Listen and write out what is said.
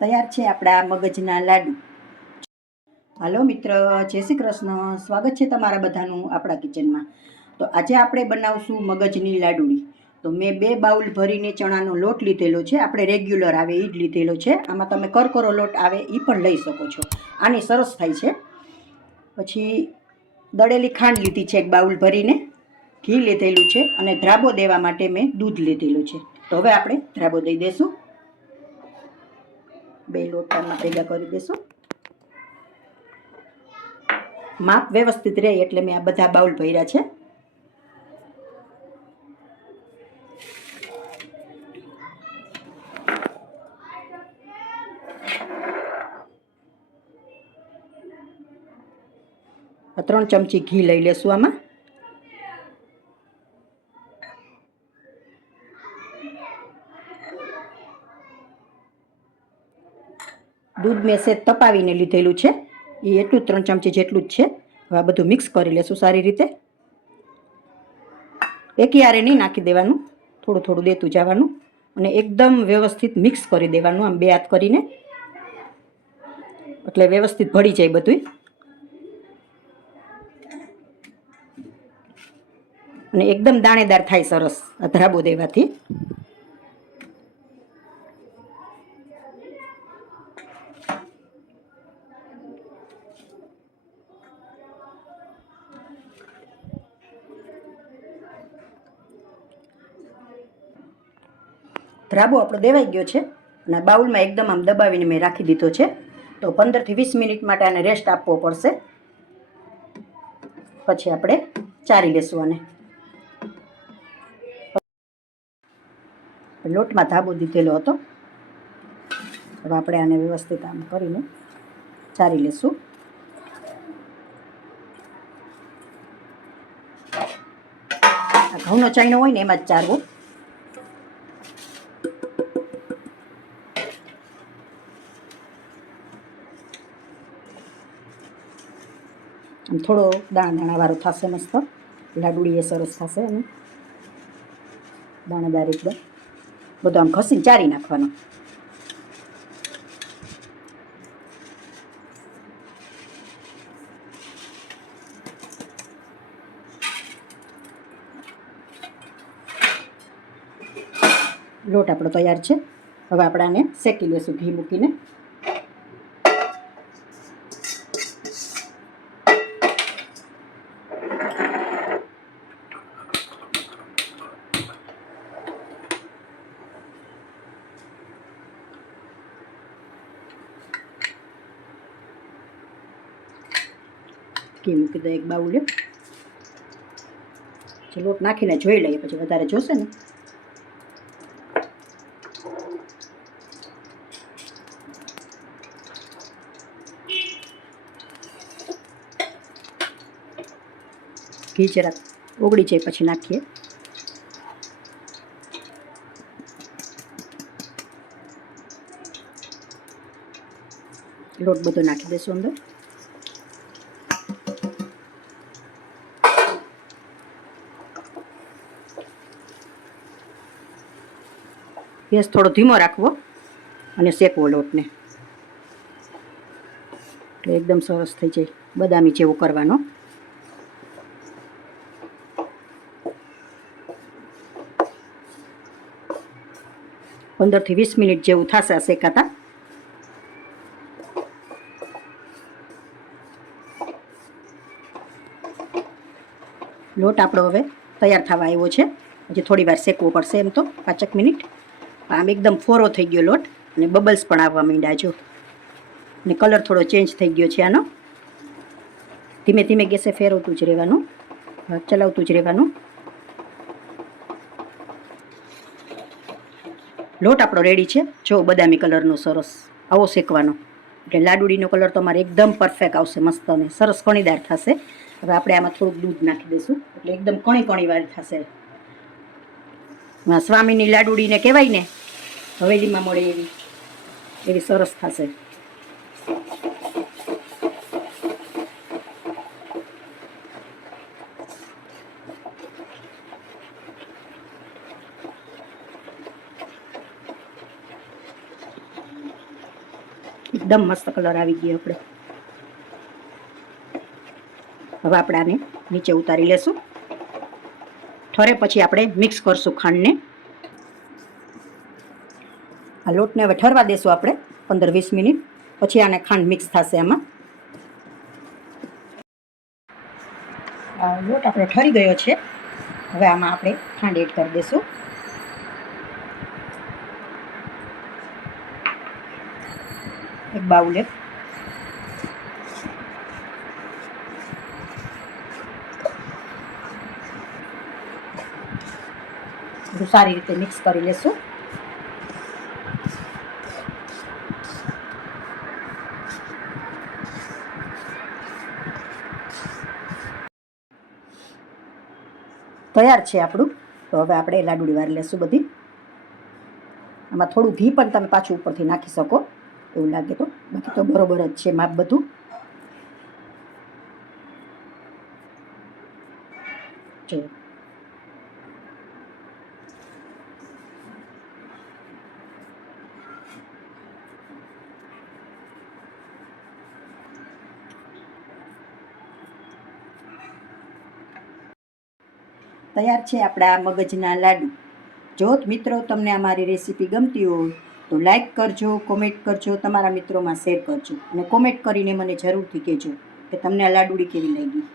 તૈયાર છે આપણા મગજના લાડુ. હાલો મિત્ર, જય શ્રી કૃષ્ણ. સ્વાગત છે તમારા બધાનું આપણા કિચનમાં. તો આજે આપણે બનાવશું મગજની લાડુળી તો મેં બે બાઉલ ભરીને ચણાનો લોટ લીધેલો છે. આપણે રેગ્યુલર આવે એ જ લીધેલો છે. આમાં તમે કરકરો લોટ આવે એ પણ લઈ શકો છો. આની સરસ થાય છે. પછી દળેલી ખાંડ લીધી છે એક બાઉલ ભરીને. ઘી લીધેલું છે અને ધ્રાબો દેવા માટે મેં દૂધ લીધેલું છે. તો હવે આપણે ધ્રાબો દઈ દઈશું બે લોટામાં ભેગા કરી દઈશું માપ વ્યવસ્થિત રહે એટલે મેં આ બધા બાઉલ ભર્યા છે. ત્રણ ચમચી ઘી લઈ લેશું આમાં. દૂધ મેં સેજ તપાવીને લીધેલું છે. એ એટલું ત્રણ ચમચી જેટલું જ છે. હવે આ બધું મિક્સ કરી લેશું સારી રીતે. એકિયારે નહીં નાખી દેવાનું. થોડું થોડું દેતું જવાનું અને એકદમ વ્યવસ્થિત મિક્સ કરી દેવાનું આમ બે હાથ કરીને. એટલે વ્યવસ્થિત ભળી જાય બધું અને એકદમ દાણેદાર થાય સરસ આ ધરાબો દેવાથી. ધ્રાબો આપણો દેવાઈ ગયો છે અને બાઉલમાં એકદમ આમ દબાવીને મેં રાખી દીધો છે. તો પંદરથી વીસ મિનિટ માટે આને રેસ્ટ આપવો પડશે. પછી આપણે ચારી લેશું આને. લોટમાં ધાબો દીધેલો હતો. હવે આપણે આને વ્યવસ્થિત આમ કરીને ચારી લેશું. ઘઉંનો ચાઈનો હોય ને એમાં જ ચારવો. થોડો દાણા દાણાવાળો થશે મસ્ત. લાડુળી એ સરસ થશે અને દાણાદાર એકદમ. બધું આમ ઘસીને ચારી નાખવાનું. લોટ આપણો તૈયાર છે. હવે આપણે આને શેકી લઈશું ઘી મૂકીને. ઘી મૂકી દો એક બાઉલે લોટ નાખીને જોઈ લઈએ, પછી વધારે જોશે ને. ઘી જરાક ઓગળી જાય પછી નાખીએ. લોટ બધો નાખી દઈશું અંદર. ગેસ થોડો ધીમો રાખવો અને શેકવો લોટને. એટલે એકદમ સરસ થઈ જાય બદામી જેવું કરવાનો. પંદરથી વીસ મિનિટ જેવું થશે આ શેકાતા. લોટ આપણો હવે તૈયાર થવા આવ્યો છે. હજી થોડી વાર શેકવો પડશે એમ તો, પાંચક મિનિટ. આમ એકદમ ફોરો થઈ ગયો લોટ અને બબલ્સ પણ આવવા માંડ્યા જો. અને કલર થોડો ચેન્જ થઈ ગયો છે આનો. ધીમે ધીમે ગેસે ફેરવતું જ રહેવાનું. ચલાવતું જ રહેવાનું. લોટ આપણો રેડી છે. જો બદામી કલરનો સરસ. આવો શેકવાનો. એટલે લાડુડીનો કલર તમારે એકદમ પરફેક્ટ આવશે, મસ્ત અને સરસ કણીદાર થશે. હવે આપણે આમાં થોડુંક દૂધ નાખી દઈશું. એટલે એકદમ કણી કણી વાર થશે. સ્વામીની લાડુડીને કહેવાય ને, હવેલીમાં મળે એવી એવી સરસ થશે. એકદમ મસ્ત કલર આવી ગયો આપણે. હવે આપણે આને નીચે ઉતારી લેશું. ઠરે પછી આપણે મિક્સ કરશું ખાંડને. આ લોટને હવે ઠરવા દેશું આપણે પંદર વીસ મિનિટ. પછી આને ખાંડ મિક્સ થશે આમાં. આ લોટ આપણો ઠરી ગયો છે. હવે આમાં આપણે ખાંડ એડ કરી દઈશું એક બાઉલે. બધું સારી રીતે મિક્સ કરી લેશું. તૈયાર છે આપણું. તો હવે આપણે લાડુડી વાર લેશું બધી. આમાં થોડું ઘી પણ તમે પાછું ઉપરથી નાખી શકો. એવું લાગે તો. બાકી તો બરોબર જ છે માપ બધું. જો. તૈયાર છે આપણા મગજના લાડુ. જો મિત્રો તમને આ મારી રેસીપી ગમતી હોય, તો લાઈક કરજો, કોમેન્ટ કરજો, તમારા મિત્રોમાં શેર કરજો અને કોમેન્ટ કરીને મને જરૂરથી કહેજો કે તમને આ લાડુડી કેવી લાગી.